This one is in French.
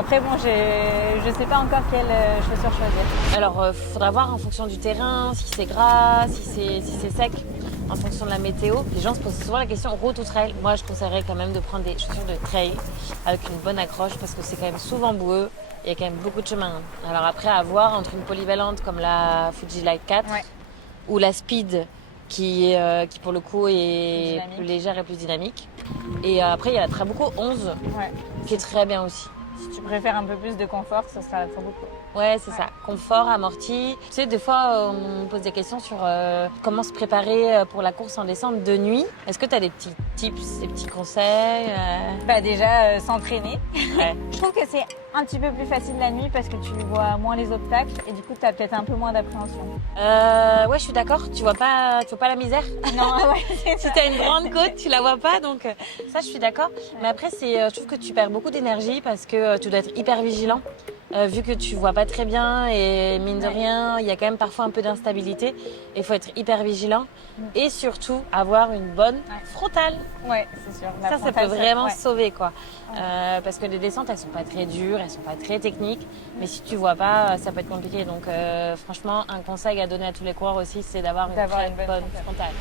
Après, bon, je sais pas encore quelle chaussure choisir. Alors, faudra voir en fonction du terrain, si c'est gras, si c'est sec, en fonction de la météo. Les gens se posent souvent la question route ou trail. Moi, je conseillerais quand même de prendre des chaussures de trail avec une bonne accroche parce que c'est quand même souvent boueux et il y a quand même beaucoup de chemin. Alors après, à voir entre une polyvalente comme la Fuji Light 4 Ouais. ou la Speed qui pour le coup est plus légère et plus dynamique. Et après, il y a la Trabuco 11 Ouais. qui est très bien aussi. Si tu préfères un peu plus de confort, ça sera très beaucoup. Ouais, c'est ça. Confort, amorti. Tu sais, des fois, on me pose des questions sur comment se préparer pour la course en descente de nuit. Est-ce que tu as des petits tips, des petits conseils Bah déjà, s'entraîner. Ouais. Je trouve que c'est un petit peu plus facile la nuit parce que tu vois moins les obstacles et du coup, tu as peut-être un peu moins d'appréhension. Ouais, je suis d'accord. Tu vois pas la misère. Non, ouais, c'est Si ça. t'as une grande côte, tu la vois pas. Donc ça, je suis d'accord. Mais après, je trouve que tu perds beaucoup d'énergie parce que tu dois être hyper vigilant. Vu que tu vois pas très bien et mine de rien, il y a quand même parfois un peu d'instabilité. Il faut être hyper vigilant et surtout avoir une bonne frontale. Ouais, c'est sûr. La Ça frontale, peut vraiment ouais. sauver quoi. Parce que les descentes, elles sont pas très dures, elles sont pas très techniques. Mais si tu vois pas, ça peut être compliqué. Donc franchement, un conseil à donner à tous les coureurs aussi, c'est d'avoir une très bonne frontale.